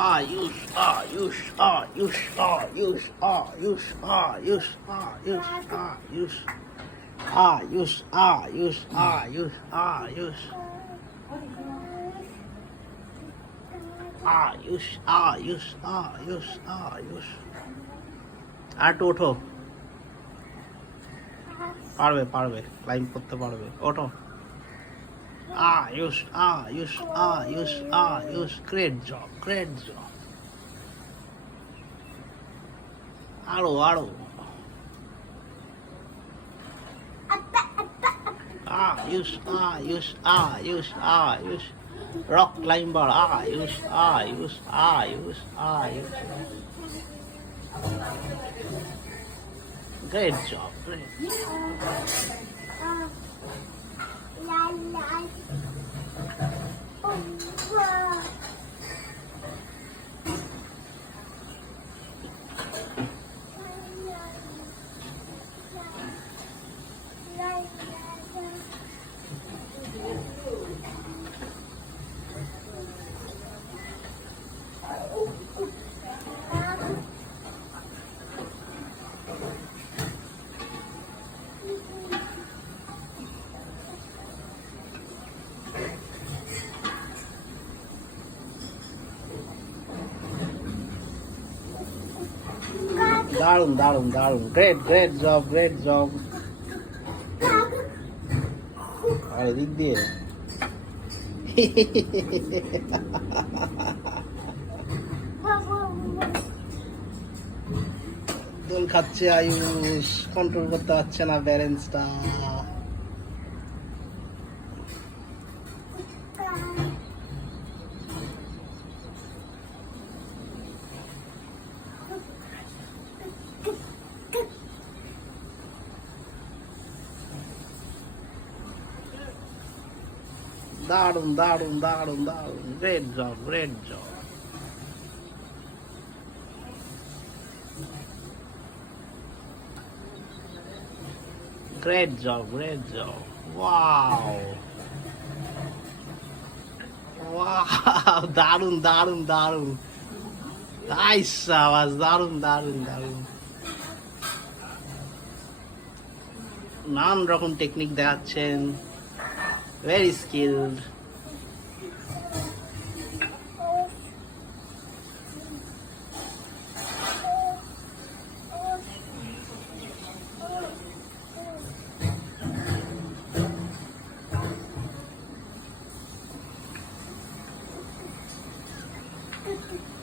Ayush, Ayush, Ayush, Ayush, Ayush, Ayush, Ayush, Ayush, Ayush, Ayush, Ayush, Ayush, Ayush, Ayush, Ayush, Ayush. আর একটু ওঠো, পারবে পারবে, climb করতে পারবে, ওঠো। Ayush, Ayush, Ayush, Ayush, great job, great job. আরো আরো। Ayush, Ayush, Ayush, Ayush, rock climber, Ayush, Ayush, Ayush, Ayush. Great job, great. দারুন দারুন দারুন, great great job, great job. আর এদিক দিয়ে দোল খাচ্ছে আয়ুষ, কন্ট্রোল করতে পারছে না ব্যালেন্সটা। দারুন দারুন দারুন দারুন, great job, great job. Great job, great job. Wow. Wow, দারুন দারুন দারুন। নাইস আওয়াজ, দারুন দারুন দারুন। নানান রকম টেকনিক দেখাচ্ছেন, ভেরি স্কিলড। Thank you.